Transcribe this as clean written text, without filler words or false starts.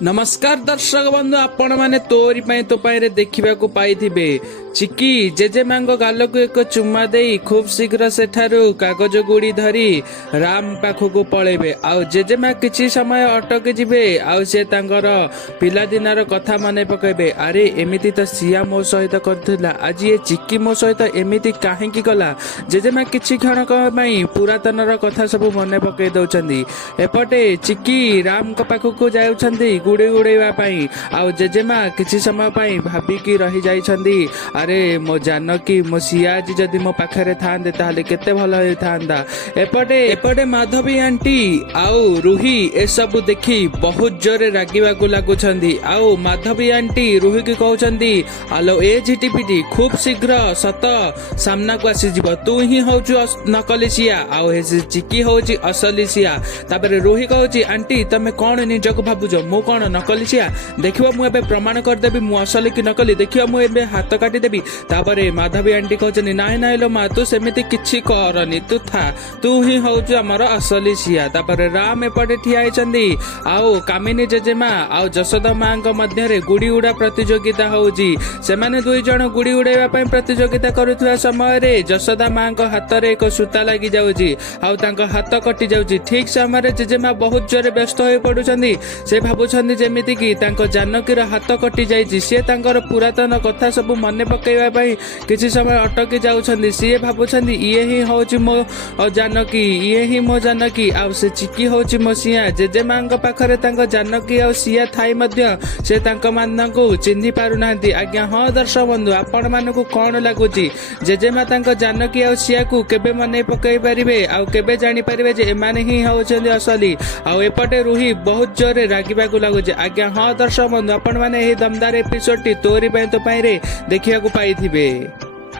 नमस्कार दर्शक बंधु आपण माने तोरी पाई तो पाई रे देखिबा को पाइथिबे चिकी जेजेमा गाल को एक चुमा दे खूब शीघ्र सेठारु कागज गुड़ी धरी राम पाखक पलैबे आउ जेजेमा किछि समय अटक जिबे आउ से तांकर पिला दिनार कथा माने पकैबे अरे एमिति त सिया मो सहित करथिला आज ये चिकी मो सहित एमिति काहेकि कला जेजेमा किछि क्षण पई पुरातनर कथा सब मने पकै दउचंदी एपटे चिकी राम को पाखक जाउछंदी गुड़ी उड़ेवा पाई आउ जेजेमा किछि समय पाई भाबिकी रही जाइछंदी अरे मो जानकी मो सिया जी जदि मो पाखरे थांदे ताले केते भलो होई थांदा एपटे माधवी आंटी आउ रूही ए सब देखि बहुत जोरे रागिबा को लागुछंदी आउ माधवी आंटी रूही के कहउछंदी आलो ए झिटिपिटी खूब शीघ्र सत सामना को आसी जीव तू ही होछु नकली सिया आउ हे चिकी होची असली सिया तापर रूही कहउची आंटी तमे कोन निजक भाबुजो मो कोन नकली सिया देखिबो मु एबे प्रमाण कर देबी मु असली कि नकली देखिबो मु एबे हाथ काटी देबी तापरे माधवी आंटी कहउचनी नाइ नाइ लो मा तू सेमिति किछि करनी तू था तू ही होछु हमर असली सिया तापरे राम एपटे ठिया आइचंदी आउ कामिनी जेजेमा आउ जसोदा मांको मध्य रे गुडी उडा प्रतियोगिता होउची सेमाने दुई जण गुडी उडैबा पई प्रतियोगिता करुथुवा समय रे जसोदा मांको हाथ रे एक सूता लागि जाउची आउ तांको हाथ कटि जाउची ठीक समय रे जेजेमा बहुत जोरे व्यस्त होई पडुचंदी से भाबुचंदी जेमिति कि तांको जानकीर हाथ कटि जाइची से तांकर पुरातन कथा सब मने पकेଇବା ପାଇଁ କିଛି ସମୟ ଅଟକି ଯାଉଛନ୍ତି ସିଏ ଭାବୁଛନ୍ତି ଇଏ ହିଁ ହଉଛି ମୋ जानकी ଇଏ ହିଁ ମୋ जानकी ଆଉ ସେ ଚିକି ହଉଛି ମୋ ସିଆ ଜେଜେମାଙ୍କ ପାଖରେ ତାଙ୍କ जानकी ଆଉ ସିଆ ଥାଇ ମଧ୍ୟ ସେ ତାଙ୍କ ମାନଙ୍କୁ ଚିହ୍ନି ପାରୁନାହାନ୍ତି ଆଜ୍ଞା ହଁ ଦର୍ଶକ ବନ୍ଧୁ ଆପଣ ମାନଙ୍କୁ କଣ ଲାଗୁଛି ଜେଜେମା ତାଙ୍କ जानकी ଆଉ ସିଆକୁ କେବେ ମନେ ପକେଇ ପାରିବେ ଆଉ କେବେ ଜାଣି ପାରିବେ ଯେ ଏମାନେ ହିଁ ହଉଛନ୍ତି असली ଆଉ ଏପଟେ ରୁହି ବହୁତ ଜୋରେ ରାଗିବାକୁ ଲାଗୁଛି ଆଜ୍ଞା ହଁ ଦର୍ଶକ ବନ୍ଧୁ ଆପଣ ମାନେ ଏହି ଦମଦାର ଏପିସୋଡ ଟି ତୋରି ପାଇଁ ତ ପାଇଁ ରେ ଦେଖିବାକୁ ପାଇଥିବେ।